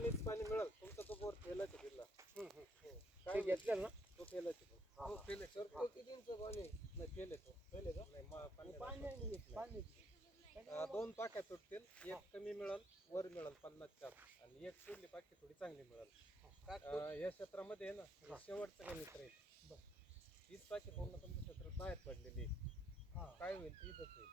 नीच पाणी मिळेल. तुमचा तो बोर फेलाच फिरला काय घेतलं ना? तो फेलाच हो फेले सर पाणी? नाही नाही पाणी पाणी दोन पाक्या तुटतील. एक कमी मिळेल वर मिळेल पन्नास चार. आणि एक पुढली पाकी थोडी चांगली मिळेल. या क्षेत्रामध्ये आहे ना हे शेवटचं काही मित्र आहे. तीच पाकी पूर्ण तुमच्या क्षेत्रात बाहेर पडलेली काय होईल? तीच होईल.